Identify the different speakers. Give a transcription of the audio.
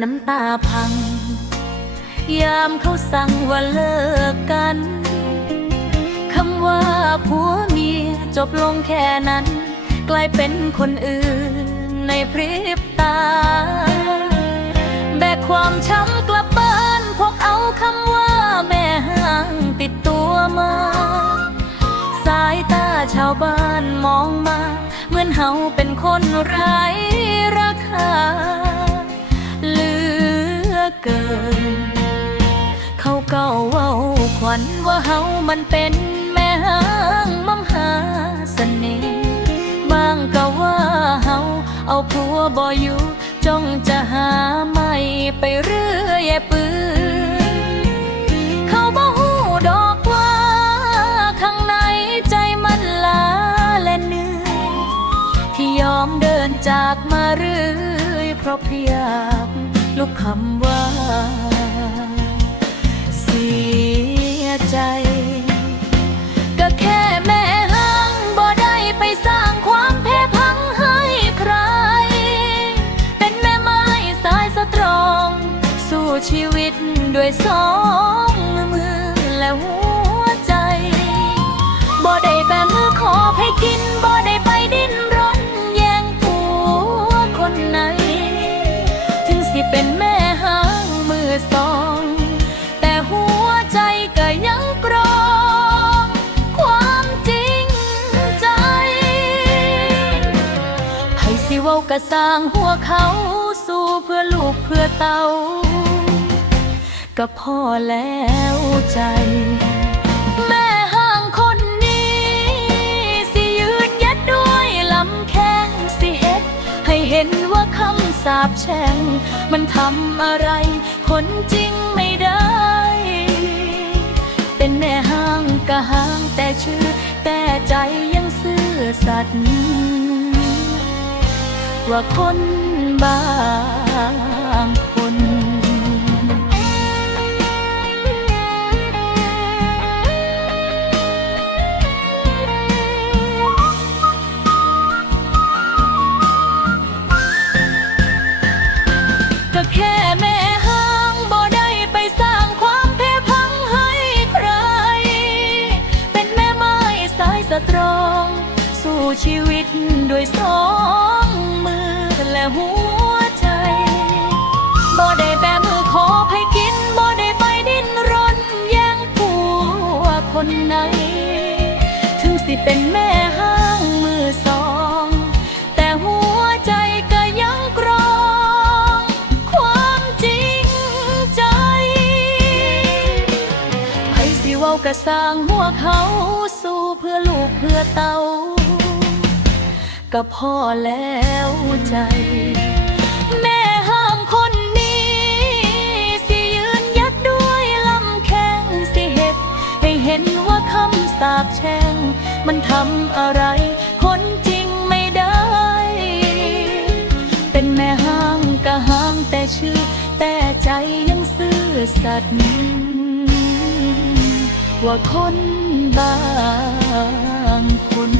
Speaker 1: น้ำตาพัง ยามเขาสั่งว่าเลิกกันคำว่าผัวเมียจบลงแค่นั้น กลายเป็นคนอื่นในพริบตา แบกความช้ำกลับบ้านพกเอาคำว่าแม่ห่างติดตัวมา สายตาชาวบ้านมองมา เหมือนเฮาเป็นคนไร้ราคา เกิน เขาเก่าเว้าขวัญว่าเฮามันเป็นแม่ห้างมัมหาเสน่ห์บางก็ว่าเฮาเอาผัวบ่อยู่จ้องจะหาไม่ไปเรื่อยปืนเขาบ่ฮู้ดอกว่า ข้างในใจมันลาและเหนื่อยที่ยอมเดินจากมาเรื่อยเพราะเพียง ลูกคำว่า เสียใจ ก็แค่แม่หังบ่ได้ไปสร้างความเพ้พังให้ใคร เป็นแม่ไม้สายสตรอง สู้ชีวิตด้วยสอง ว้ากะสร้างหัวเขาสู้เพื่อลูกเพื่อเต้าก็พอแล้วใจ แม่ห่างคนนี้ สิยืนยัดด้วยลำแข้งสิเฮ็ด ให้เห็นว่าคำสาปแช่ง มันทำอะไร คนจริงไม่ได้ เป็นแม่ห้างก็ห้างแต่ชื่อ แต่ใจยังซื่อสัตย์ ว่าคนบางคนก็แค่แม่ห้างบ่ได้ไปสร้างความแพ้พังให้ใคร เป็นแม่ไม้สายสตรอง สู้ชีวิตด้วยสอง หัวใจ บ่ได้แบมือขอให้กิน บ่ได้ไปดิ้นรนแย่งผัวคนไหน ถึงสิเป็นแม่ห้างมือสอง แต่หัวใจก็ยังกรอง ความจริงใจไผสิเว้ากะสร้างหัวเขาสู้เพื่อลูกเพื่อเต้า ก็พอแล้วใจ แม่ห้ามคนนี้ สิยืนยัดด้วยลำแข้งสิเห็ดให้เห็นว่าคำสาปแช่ง มันทำอะไรคนจริงไม่ได้ เป็นแม่ห้างก็ห้างแต่ชื่อ แต่ใจยังซื่อสัตย์ว่าคนบางคน